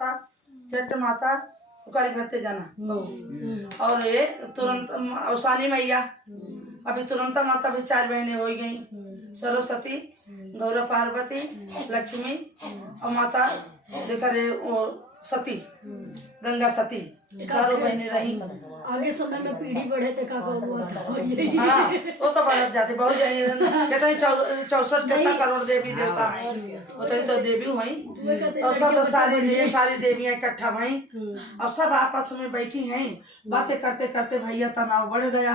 माता चट माता उकारी भरते जाना। और ये तुरंत औसानी मैया अभी तुरंत माता भी 4 बहनें हो गई, सरस्वती, गौरव, पार्वती, लक्ष्मी और माता लेकर वो सती, गंगा सती, चारों बहनें रही। आगे समय में पीढ़ी बढ़े थे का हुआ था। हाँ वो तो बढ़ जाते बहुत कहते हैं 64 कितना करोड़ देवी देवता है, वो तो देवी हुई और सब सारी देवियां इकट्ठा भई और सब आपस में बैठी हैं, बातें करते करते भैया तनाव बढ़ गया,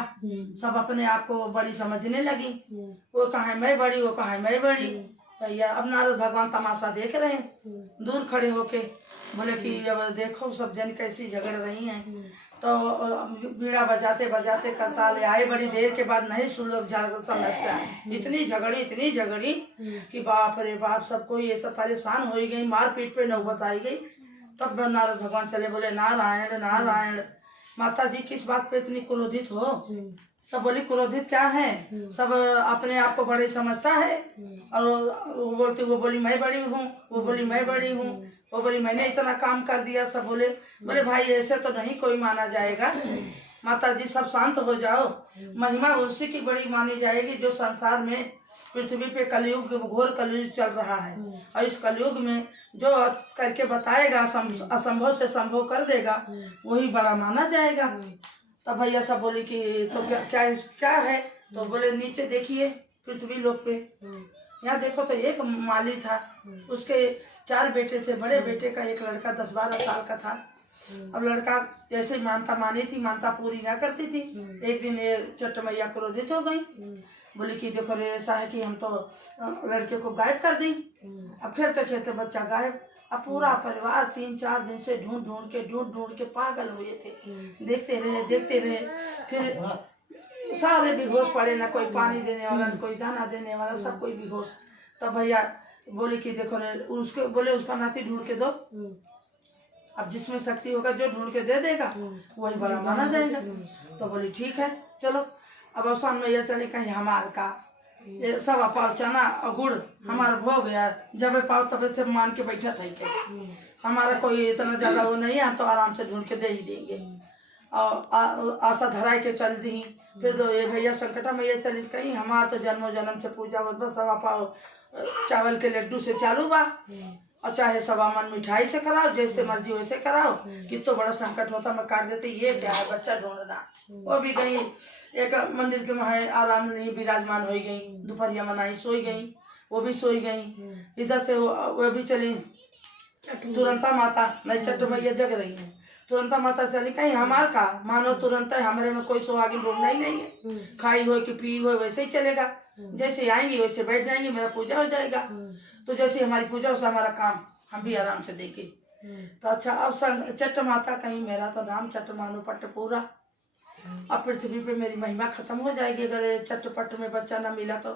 सब अपने आप को बड़ी समझने लगी। वो कहे मैं बड़ी, वो कहे मैं बड़ी। भैया अब नारद भगवान तमाशा देख रहे हैं दूर खड़े होके, बोले कि अब देखो सब जन कैसी झगड़ रही हैं। तो बीड़ा बजाते बजाते करताल आए, बड़ी देर के बाद नहीं सुलझ समस्या, इतनी झगड़ी कि बाप रे बाप, सबको ये तो परेशान हो ही गई, मार पीट पे नौबत आई गई। तब नारद भगवान चले, बोले नारायण नारायण, माता जी किस बात पे इतनी क्रोधित हो? तब बोली क्रोधित क्या है, सब अपने आप को बड़े समझता है। और वो बोलती, वो बोली मैं बड़ी हूँ, वो बोली मैं बड़ी हूँ, वो बोली मैंने इतना काम कर दिया। सब बोले भाई ऐसे तो नहीं कोई माना जाएगा, माता जी सब शांत हो जाओ, महिमा उसी की बड़ी मानी जाएगी जो संसार में पृथ्वी पे कलयुग, घोर कलयुग चल रहा है। और इस कलयुग में जो करके बताएगा, असंभव से संभव कर देगा, वही बड़ा माना जाएगा। तब भैया सब बोले कि तो क्या है? तो बोले नीचे देखिए पृथ्वी लोक पे, यहाँ देखो तो एक माली था, उसके 4 बेटे थे, बड़े बेटे का एक लड़का 10-12 साल का था। अब लड़का जैसे मानता मानी थी, मानता पूरी ना करती थी। एक दिन ये चट मैया क्रोधित हो गई, बोली कि देखो रे ऐसा है कि हम तो लड़के को गायब कर दी। अब खेलते खेलते बच्चा गायब। अब पूरा परिवार 3-4 दिन से ढूंढ के पागल हुए थे, देखते रहे। फिर सारे बेहोश पड़े, ना कोई पानी देने वाला, ना कोई दाना देने वाला, सब कोई बेहोश। तब भैया बोले कि देखो रे, उसके बोले उसका नाती ढूंढ के दो। अब जिसमें शक्ति होगा, जो ढूंढ के दे देगा वही बड़ा माना जाएगा। तो बोली ठीक है चलो। अब अवसान में यह चले कहीं हमार का ये सब पाव चना और गुड़ हमारा हो गया, जब पाव तब से मान के बैठा था के हमारा कोई इतना ज्यादा वो नहीं है, हम तो आराम से ढूंढ के दे ही देंगे। और आशा धराई के चल दी। फिर तो ये भैया संकटा में ये चली कहीं, हमारा तो जन्म से पूजा बस सवा पाव चावल के लड्डू से चालू बा, और चाहे सवा मन मिठाई से कराओ, जैसे मर्जी वैसे कराओ। कि तो बड़ा संकट होता, मैं काट देती, ये क्या है बच्चा ढूंढना। वो भी गई एक मंदिर के वहाँ आराम नहीं विराजमान हो गई, दोपहरिया मनाई, सोई गई, वो भी सोई गई। इधर से वो भी चली तुरंता माता, नहीं चट मैया जग रही है, तुरंता माता चली कहीं हमार का मानो तुरंत हमारे में कोई सुहागिन ढूंढना ही नहीं है, खाई हो कि पी हो वैसे ही चलेगा, जैसे आएंगी वैसे बैठ जाएंगी, मेरा पूजा हो जाएगा। तो जैसे हमारी पूजा वैसे हमारा काम हम भी आराम से देखे। तो अच्छा अब चट माता कहीं मेरा तो नाम चट मानो पट पूरा, अब पृथ्वी पे मेरी महिमा खत्म हो जाएगी अगर चटपट में बच्चा न मिला तो।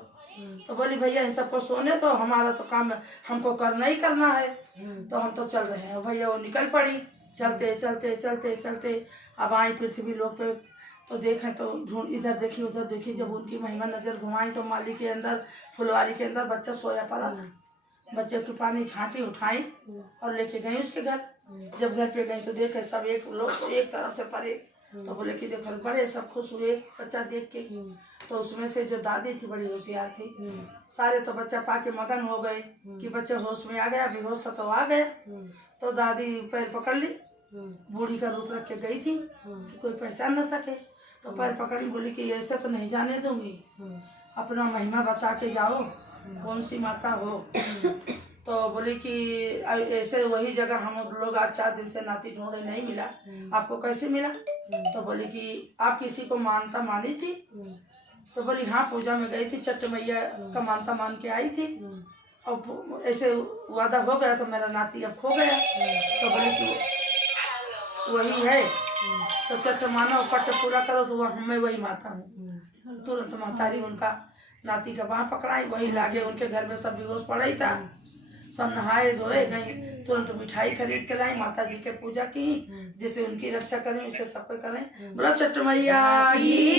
तो बोली भैया इन सबको सोने तो, हमारा तो काम हमको करना ही करना है। तो हम तो चल रहे हैं। भैया वो निकल पड़ी, चलते अब आई पृथ्वी लोक पे। तो देखें तो ढूंढ, इधर देखी उधर देखी, जब उनकी महिमा नजर घुमाई तो माली के अंदर, फुलवारी के अंदर बच्चा सोया पड़ा था। बच्चे की पानी छांटी उठाई और लेके गई उसके घर। जब घर पे गई तो देखे सब एक लोग एक तरफ से परे। तो बोले कि देखो बड़े सब खुश हुए बच्चा देख के। तो उसमें से जो दादी थी बड़ी होशियार थी, सारे तो बच्चा पाके मगन हो गए कि बच्चा होश में आ गया, बेहोश था तो आ गया। तो दादी पैर पकड़ ली, बूढ़ी का रूप रख के गई थी कि कोई पहचान न सके। तो पैर पकड़ी, बोली कि ऐसे तो नहीं जाने दूंगी, अपना महिमा बता के जाओ कौन सी माता हो। तो बोली कि ऐसे वही जगह हम लोग आज 4 दिन से नाती ढूंढे नहीं मिला, आपको कैसे मिला? तो बोली कि आप किसी को मानता मानी थी? तो बोली हाँ पूजा में गई थी, चट मैया का मानता मान के आई थी, और ऐसे वादा हो गया तो मेरा नाती अब खो गया। तो बोली कि वही है, तो चट मानो पट पूरा करो, तो मैं वही माता हूँ। तुरंत मातारी उनका नाती का बाँह पकड़ाई, वही लागे उनके घर में सब बेहोश पड़ा ही था। सब नहाए धोए गए, तुरंत मिठाई खरीद के लाई, माता जी के पूजा की, जिसे उनकी रक्षा करें उसे सब पे करें। बोला चट मैया की।